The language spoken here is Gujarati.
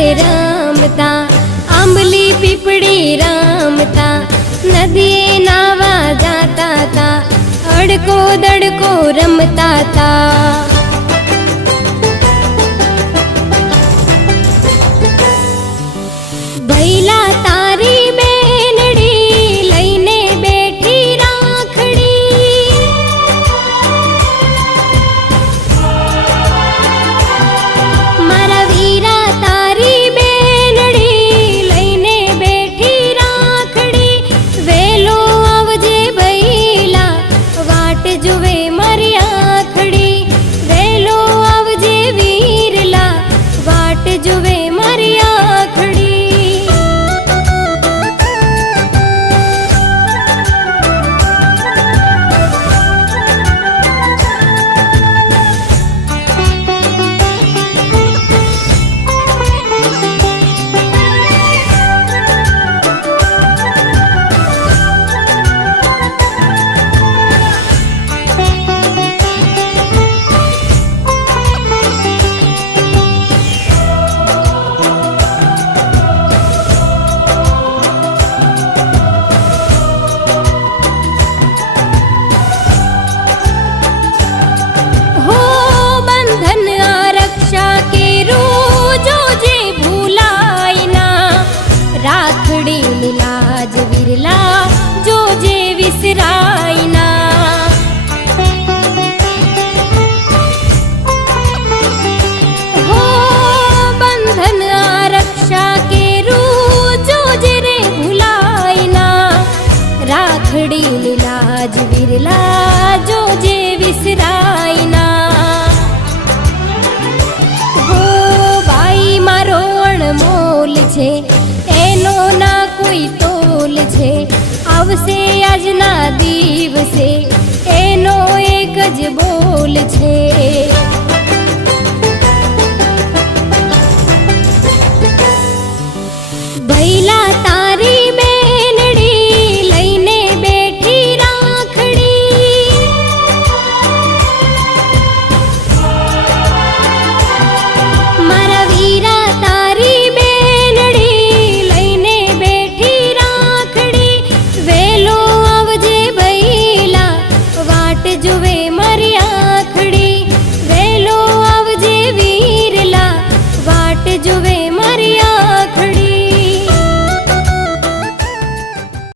રે રમતા, આંબલી પીપળી રમતા, નદીએ નાવા જાતા તા, અડકો દડકો રમતા તા. ભૈલા તારી બેનડી લઈને બેઠી રાખડી, મારા વીરા તારી બેનડી લઈને બેઠી રાખડી. વેલો આવજે ભૈલા વાટ જુએ મારી આખડી, વેલો આવજે વીરલા વાટ જુએ મારી આખડી. રાખડી લાજ વિરલા જોજે વિસરાયના, હો બંધન આ રક્ષા કેરું જોજે રે ભૂલાયના. રાખડી લાજ વિરલા જોજે વિસરાયના, હો બાઈ મારો અણમોલ છે એનો ના કોઈ તોલ છે. આવશે આજના દિવસે એનો એક જ બોલ છે.